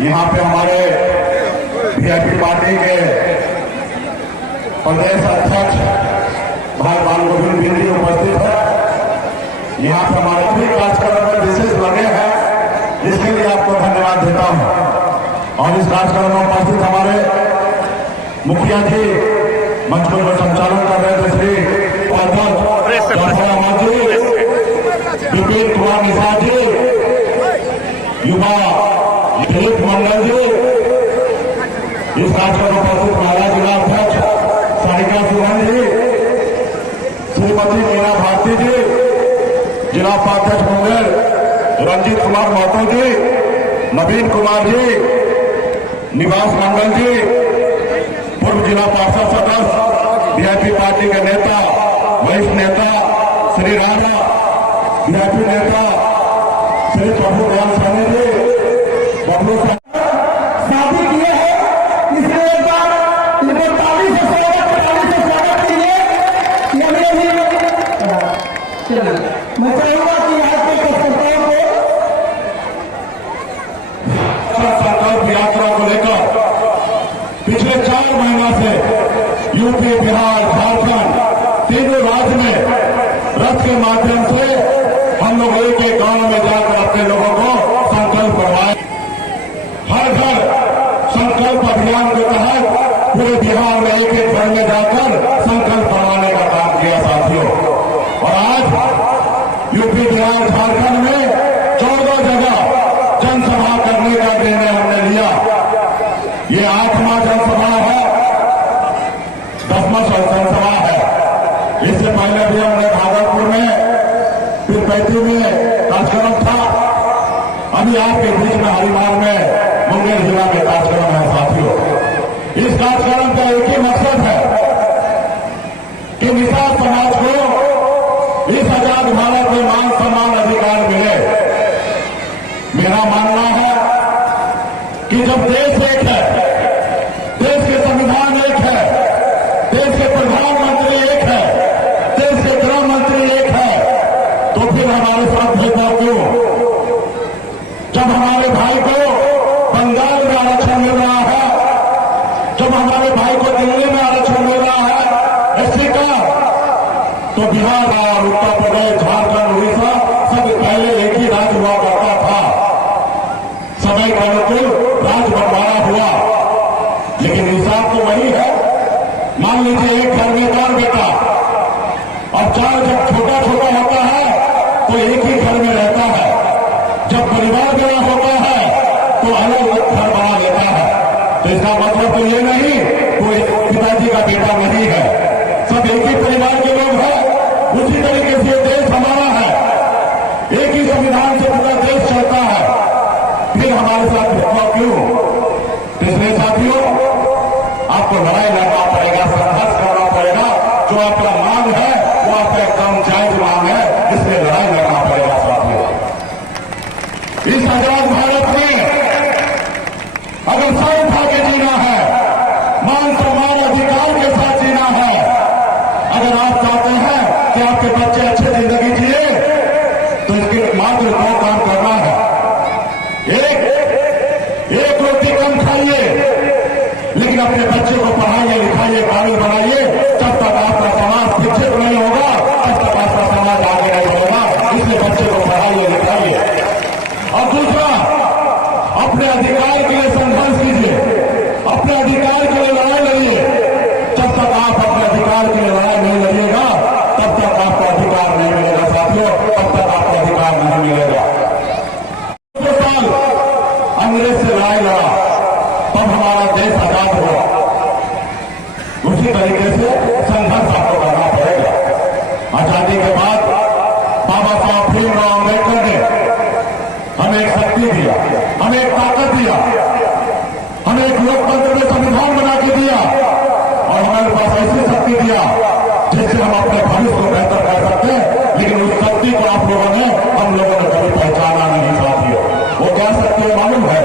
यहाँ पे हमारे वीआईपी पार्टी के प्रदेश अध्यक्ष भाई बाल गोविंद बिंद जी उपस्थित है। यहाँ पे हमारे भी कार्यक्रम में विशेष लगे हैं, इसके लिए आपको धन्यवाद देता हूँ। और इस कार्यक्रम में उपस्थित हमारे मुखिया जी, मंच को संचालन कर रहे थे श्री जी, विपिन कुमार निषाद जी, युवा दिलीप मंडल जी, इस कार्यक्रम में उपस्थित महिला जिला अध्यक्ष सारिका सुमन जी, श्रीमती मीना भारती जी, जिला उपाध्यक्ष मुंगेर रंजीत कुमार महतो जी, नवीन कुमार जी, निवास मंडल जी, पूर्व जिला पार्षद सदस्य वीआईपी पार्टी के नेता, वरिष्ठ नेता श्री राणा, वीआईपी नेता श्री प्रभु दयाल सानी जी, बबलू शादी किए हैं, इसलिए एक बार इनको ताली से स्वागत कीजिए। मैं चाहूंगा कि यहाँ के कार्यकर्ताओं को संकल्प यात्रा को लेकर पिछले 4 महीना से यूपी, बिहार, झारखंड तीनों राज्य में रथ के माध्यम से हम लोग एक एक गांव में जाकर अपने लोगों को संकल्प करवाए। हर घर संकल्प अभियान के तहत पूरे बिहार में एक एक घर में जाकर संकल्प करवाने का काम किया साथियों। और आज यूपी, बिहार, झारखंड में 14 जगह जनसभा करने का निर्णय हमने लिया। ये 8वां जनसभा है, 10वां जनसभा है। इससे पहले भी हमने भागलपुर में, फिर पैती में कार्यक्रम था, अभी आपके बीच में हरिमाल में मुंगेर जिला में कार्यक्रम है साथियों। इस कार्यक्रम का एक ही मकसद है कि निषाद समाज को इस आजाद भारत में मान सम्मान अधिकार मिले। मेरा मानना है कि जब देश एक है, देश के संविधान एक है, देश के प्रधानमंत्री एक है, देश के गृह मंत्री एक है, तो फिर हमारे साथ भेदभाव क्यों? जब हमारे भाई को बंगाल में आरक्षण मिल रहा है, जब हमारे भाई को दिल्ली में आरक्षण मिल रहा है एससी का, तो बिहार और उत्तर प्रदेश, झारखंड, उड़ीसा सब पहले एक ही राज्य हुआ करता था। समय के अनुकूल राज्य बंटवारा हुआ, लेकिन हिसाब तो वही है। मान लीजिए एक घर में 4 बेटा और 4 जब छोटा छोटा होता है तो एक ही घर में रहता है। जब परिवार बड़ा होता है तो अलग अलग घर बना लेता है। तो इसका मतलब तो ये नहीं कोई पिताजी का बेटा नहीं है, सब एक ही परिवार के लोग हैं। उसी तरीके से ये देश हमारा है, एक ही संविधान से पूरा देश चलता है, फिर हमारे साथ भेदभाव क्यों? इसलिए साथियों, आपको लड़ाई लड़ना पड़ेगा, संघर्ष करना पड़ेगा। जो आपका मांग है वो आपका एकदम जायज मांग है, इसलिए लड़ाई लड़ना पड़ेगा साथियों। इस आजाद भारत में अगर सर उठा के जीना है, मान सम्मान अधिकार के साथ जीना है, अगर आप चाहते हैं कि आपके बच्चे अच्छी जिंदगी जिए, तो इसके मात्र 2 काम करना है। एक रोटी कम खाइए, लेकिन अपने बच्चे को पढ़ाइए, लिखाइए, काबिल बनाइए। जब तक आपका समाज शिक्षित नहीं होगा, तब तक आपका समाज आगे नहीं बढ़ेगा। इसलिए बच्चे को पढ़ाइए, लिखाइए। और दूसरा, अपने अधिकार के लिए संघर्ष कीजिए, अपने अधिकार के लिए लड़ाई लड़िए। जब तक आप अपने अधिकार के लिए लड़ाई नहीं लड़िएगा, तब तक आपको अधिकार नहीं मिलेगा साथियों, तब तक आपको अधिकार नहीं मिलेगा। 2 साल अंग्रेज से लड़ाई लड़ा, तब हमारा देश आजाद हुआ। उसी तरीके से संघर्ष आपको करना पड़ेगा। आजादी के बाद बाबा साहब भीमराव अम्बेडकर ने हमें एक शक्ति दिया, हमें एक ताकत दिया, हमें एक लोकतंत्र में संविधान बना के दिया, और हमारे पास ऐसी शक्ति दिया जिससे हम अपने भविष्य को बेहतर कर सकते हैं। लेकिन उस शक्ति को आप लोगों ने, हम लोगों ने कभी पहचाना नहीं साथियों। वो क्या शक्ति है मालूम है?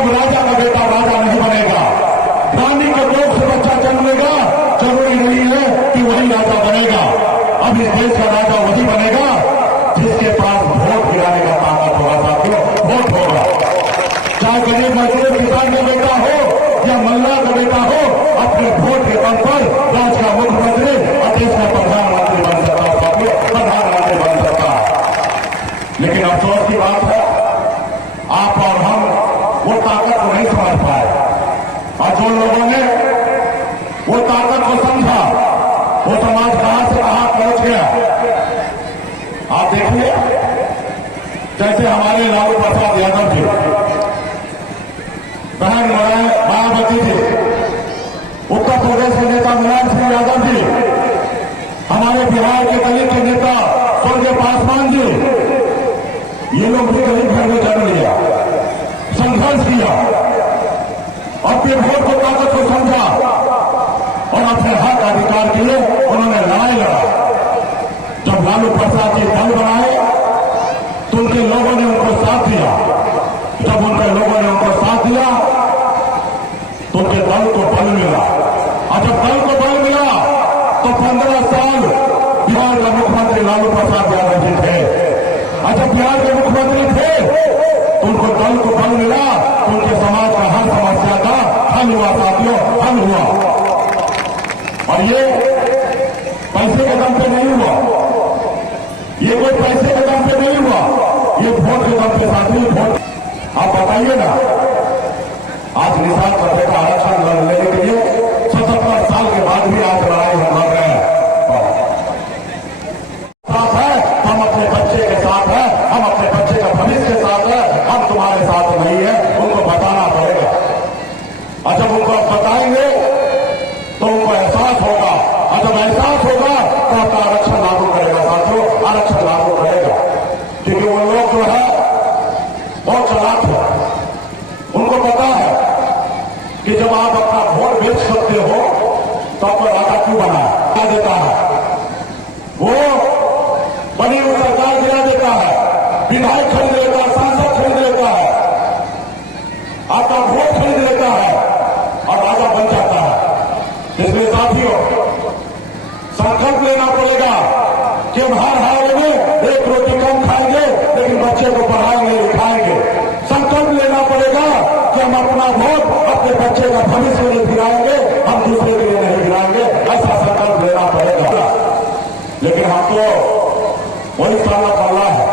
जब राजा का बेटा राजा नहीं बनेगा, रानी के कोख से बच्चा जन्मेगा, जरूरी नहीं है कि वही राजा बनेगा। अब इस देश का राजा वही बनेगा जिसके पास वोट गिराने का ताकत होगा साथियों, वोट होगा। चाहे गरीब मजदूर किसान का बेटा हो या मल्ला का बेटा हो, अपने वोट के बल पर राज्य का मुख्यमंत्री और देश का प्रधानमंत्री बन सकता है साथियों, प्रधानमंत्री बन सकता है। लेकिन अफसोस की बात है, आप और हम वो ताकत को नहीं समझ पाए, और जो लोगों ने वो ताकत को समझा, वो समाज कहां से कहां पहुंच गया। आप देखिए, जैसे हमारे लालू प्रसाद यादव जी, बहन मायावती जी, उत्तर प्रदेश के नेता मुलायम सिंह यादव जी, हमारे बिहार के दलित के नेता स्वर्गीय पासवान जी, ये लोग भी गरीब घर में जन्म लिया, संघर्ष किया, अपने वोट को ताकत को समझा और अपने हक अधिकार के लिए उन्होंने लड़ाई लड़ा। जब लालू प्रसाद जी दल बनाए तो उनके लोगों ने उनको साथ दिया। जब उनके लोगों ने उनको साथ दिया तो उनके दल को बल मिला, और जब दल को बल मिला तो 15 साल बिहार का मुख्यमंत्री लालू प्रसाद यादव जी थे, और जब बिहार के मुख्यमंत्री थे तो उनको दल को बल मिला, तो उनके समाज का हर समस्या का हल हुआ साथियों, हल हुआ। और ये पैसे के दम पे नहीं हुआ, ये कोई पैसे के दम पे नहीं हुआ, ये वोट के दम पे साथी वोट। आप बताइए ना, आज निषाद का बेटा आरक्षण लेने के लिए 77 साल के बाद भी आज लड़ाई हम लड़ रहे हैं। साथ है, हम अपने बच्चे के साथ है, हम अपने बच्चे का भविष्य के साथ है, हम तुम्हारे साथ नहीं है, उनको बताना पड़ेगा। और जब उनको बताएंगे तो उनको एहसास होगा, और जब एहसास होगा तो आपका आरक्षण लागू करेगा साथियों, आरक्षण लागू करेगा। क्योंकि वो लोग जो है बहुत चालाक है, उनको पता है कि जब आप अपना वोट बेच सकते हो तो आपको राजा क्यों बना देता है, वो बनी हुई सरकार गिरा देता है, विधायक खरीद लेता है, सांसद खरीद लेता है, आपका वोट खरीद लेता है और राजा बन जाता है। इसलिए साथियों, संकल्प लेना पड़ेगा कि हम हर हाल में एक रोटी कम खाएंगे लेकिन बच्चे को पढ़ाएंगे लिखाएंगे। संकल्प लेना पड़ेगा कि हम अपना वोट अपने बच्चे का भविष्य के लिए गिराएंगे, हम दूसरे के लिए नहीं गिराएंगे, ऐसा संकल्प लेना पड़ेगा। लेकिन हमको वही सामना करना है,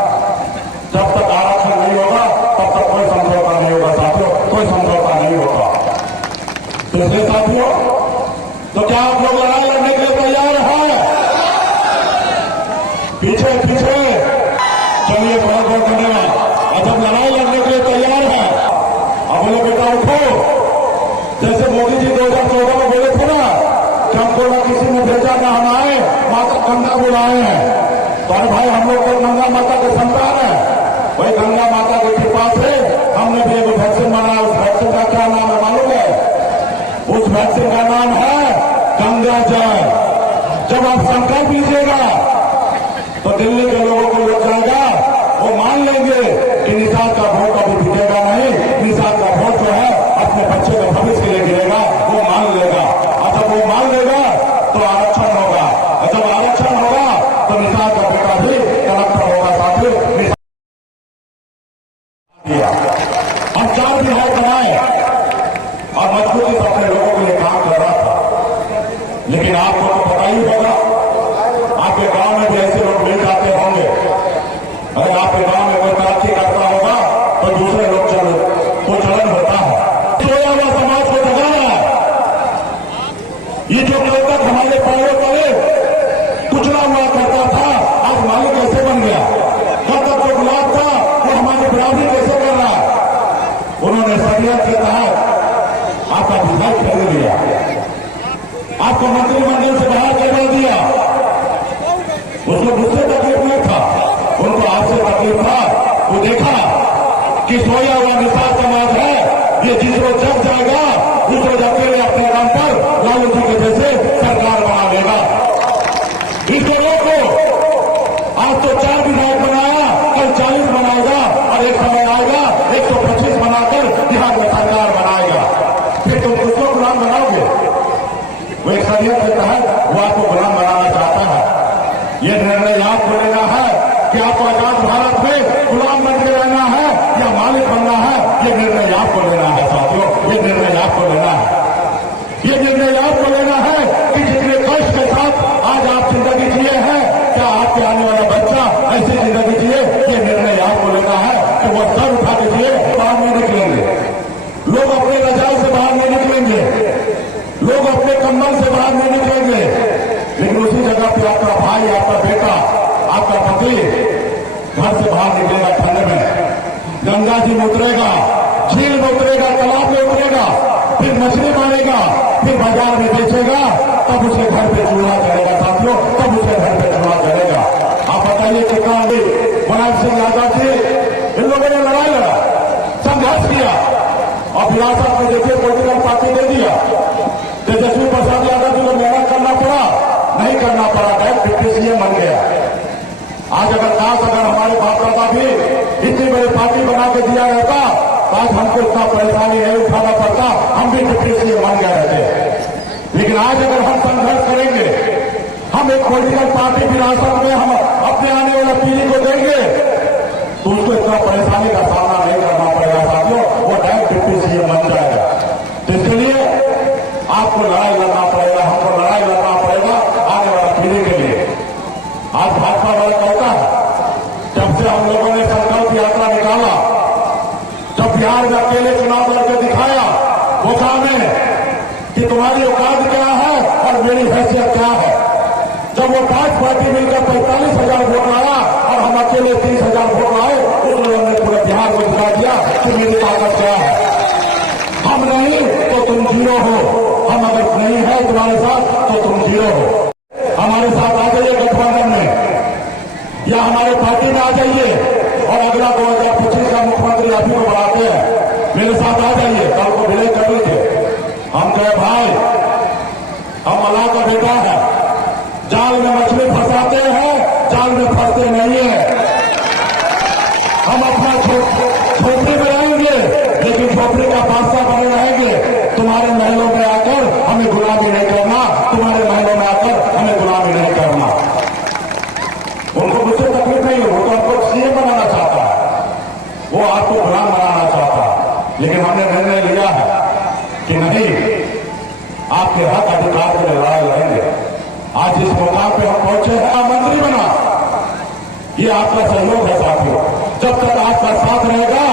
जब तक आरक्षण नहीं होगा तब तक कोई समझौता नहीं होगा साथियों, कोई समझौता नहीं होगा। इसलिए साथियों, तो क्या आप लोग लड़ाई लड़ने के लिए तैयार हैं? पीछे पीछे चलिए, बहुत बहुत धन्यवाद। और जब लड़ाई लड़ने के लिए तैयार है, अब बोले बेटा उठो, जैसे मोदी जी 2014 में बोले थे ना कि हमको ना किसी ने भेजा ना हम आए, माता गंगा बुलाए हैं। तो अरे भाई, हम लोग तो गंगा माता के संतान है, वही गंगा माता की कृपा से हमने भी एक वैक्सीन बनाया। उस वैक्सीन का क्या नाम है मालूम है? उस वैक्सीन का नाम है गंगा जल। जब आप संकल्प लीजिएगा तो दिल्ली के लोगों को लग जाएगा, वो मान लेंगे कि निषाद का वोट अभी बिकेगा नहीं, निषाद का वोट जो है अपने बच्चे के भविष्य के लिए गिरेगा, वो मान लेगा। और जब वो मान लेगा तो आरक्षण होगा, और जब आरक्षण होगा तो निषाद का बेटा भी कलेक्टर होगा साथियों। हम 4 विधायक बनाए और मजबूती से अपने लोगों के लिए काम कर रहा था। लेकिन आपको तो पता ही होगा, आपके गांव में भी ऐसे लोग मिल जाते होंगे। अगर आपके गांव में कोई तरक्की करता होगा तो दूसरे लोग को चलन होता है। सोया हुआ समाज को जगाना है। ये जो कल तक हमारे पैरों तले कुचला हुआ करता था, आज मालिक कैसे बन गया? कल तक जो गुलाब था वो हमारी बराबरी कैसे कर रहा है? उन्होंने षड्यंत्र के तहत आपका विधायक खरीद लिया, आपको मंत्रिमंडल से बाहर करवा दिया। उसको मुझसे तकलीफ नहीं था, उनको आपसे तकलीफ था। वो देखा कि सोया हुआ निषाद समाज है, ये जिस रोज जग जाएगा उस रोज अकेले अपने नाम पर लालू जी के जैसे सरकार बना लेगा। इसको रोको। आज तो 4 विधायक बनाया, कल 40 बनाएगा और एक समय आएगा 125 बनाकर बिहार में गंगा जी में उतरेगा, झील में उतरेगा, तालाब में उतरेगा, फिर मछली मारेगा, फिर बाजार में बेचेगा, तब उसे घर पे चूल्हा चलेगा साथियों, तब उसे घर पे चूल्हा चलेगा। आप बताइए कितना भी मुलायम सिंह यादव जी इन लोगों ने लड़ाई लड़ा, संघर्ष किया और विरासत में देखिए पॉलिटिकल पार्टी दे दिया। तेजस्वी प्रसाद यादव जी को मेहनत करना पड़ा, नहीं करना पड़ा, डायरेक्ट डिप्टी सीएम बन गया। आज अगर हमारे बाप दादा भी इतनी बड़ी पार्टी बना के दिया रहता तो आज हमको इतना परेशानी नहीं उठाना पड़ता, हम भी डिप्टी सीएम बन गए रहते। लेकिन आज अगर हम संघर्ष करेंगे, हम एक पॉलिटिकल पार्टी विरासत में हम अपने आने वाला पीढ़ी को देंगे तो उसको इतना परेशानी का सामना नहीं करना पड़ेगा साथियों, वो डायरेक्ट डिप्टी सीएम बन जाएगा। तो इसके लिए आपको लड़ाई लड़ना पड़ेगा, हमको लड़ाई लड़ना पड़ेगा आने वाला पीढ़ी के लिए। आज भाजपा वाला कहता है, जब से हम लोगों ने संकल्प यात्रा निकाला, जब बिहार में अकेले चुनाव लड़के दिखाया, वो जाने कि तुम्हारी औकात क्या है और मेरी हैसियत क्या है। जब वो 5 पार्टी मिलकर 45,000 वोट लाया और हम अकेले 30,000 वोट लाए, उन लोगों ने पूरे बिहार को दिखा दिया कि मेरी ताकत क्या है। हम नहीं तो तुम जीरो हो, हम अगर नहीं है तुम्हारे साथ तो तुम जीरो हो। हमारे साथ आ जाइए गठबंधन में या हमारे पार्टी में आ जाइए और अगला 2025 का मुख्यमंत्री आप ही को बनाते हैं, मेरे साथ आ जाइए, कल को विलय कर लीजिए। हम कहे भाई हम अल्लाह का बेटा है, जाल में मछली फंसाते हैं, जाल में फंसते नहीं है। हम अपना झोपड़ी बनाएंगे लेकिन झोपड़ी का बादशाह बने रहेंगे। तुम्हारे महलों में आकर हमें गुलामी नहीं करना, तुम्हारे महलों में आकर हमें गुलामी नहीं करना। उनको मुझसे तकलीफ नहीं है, वो तो आपको सीएम बनाना चाहता है, वो आपको गुलाम बनाना चाहता है। लेकिन हमने निर्णय लिया है कि नहीं, आपके हक अधिकार के लिए लड़ाई लड़ेंगे। आज जिस मुकाम पे हम पहुंचे हैं, मंत्री बना, ये आपका सहयोग है साथियों। जब तक आपका साथ रहेगा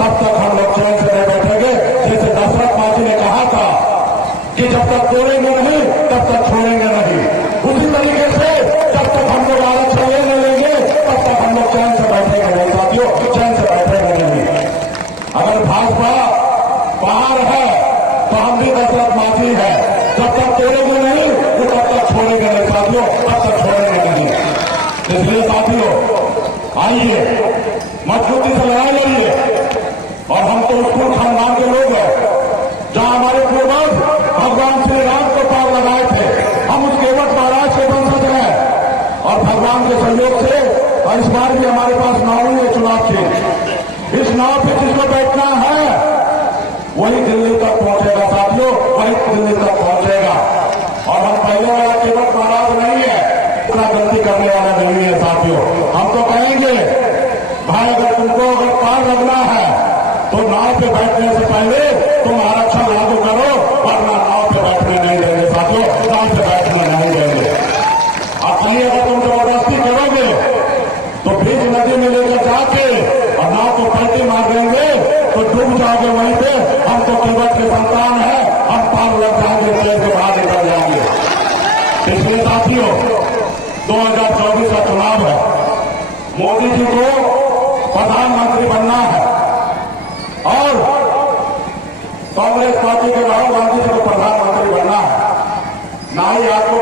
तब तक हम लोग चैन से नहीं बैठेंगे। जैसे दशरथ माजी ने कहा था कि जब तक तोड़ेंगे नहीं तब तक छोड़ेंगे नहीं, उसी तरीके से जब तक हम लोग आरक्षण ले लेंगे तब तक हम लोग चैन से बैठेंगे नहीं साथियों, चैन से बैठेंगे नहीं। अगर भाजपा बाहर है तो हम भी दशरथ माजी है, जब तक तोड़ेंगे नहीं वो तब तक छोड़ेंगे नहीं साथियों, तब तक छोड़ेंगे नहीं। इसलिए साथियों आइए मजबूती से लड़ाई लड़िए। और हम तो उस खानदान के लोग हैं जहां हमारे पूर्वज भगवान श्री राम को पार लगाए थे, हम उस केवट महाराज के वंशज हैं और भगवान के सहयोग से इस बार भी हमारे पास नाव है चुनाव की। इस नाव पे जिसको बैठना है वही दिल्ली तक पहुंचेगा साथियों, वही दिल्ली तक पहुंचेगा। और हम पहले वाला केवट महाराज नहीं है, इतना गलती करने वाला नहीं है साथियों। हम तो कहेंगे भाई अगर तुमको अगर पार लगना है तो नाव पे बैठने से पहले तुम आरक्षण लागू करो, वरना नाव पे बैठने नहीं देंगे साथियों, नाव पे बैठने नहीं देंगे। और कहीं अगर तुम जबरदस्ती करोगे तो बीच नदी में लेकर जाके और नाव को पलटी मार देंगे तो डूब जाओगे वहीं पे। हम तो केवट के संतान है, हम पार लग जाएंगे, पेड़ से बाहर निकल जाएंगे। इसलिए साथियों 2024 का चुनाव है, मोदी जी को प्रधानमंत्री बनना है और कांग्रेस पार्टी के राहुल गांधी जी को प्रधानमंत्री बनना है। ना ही आपको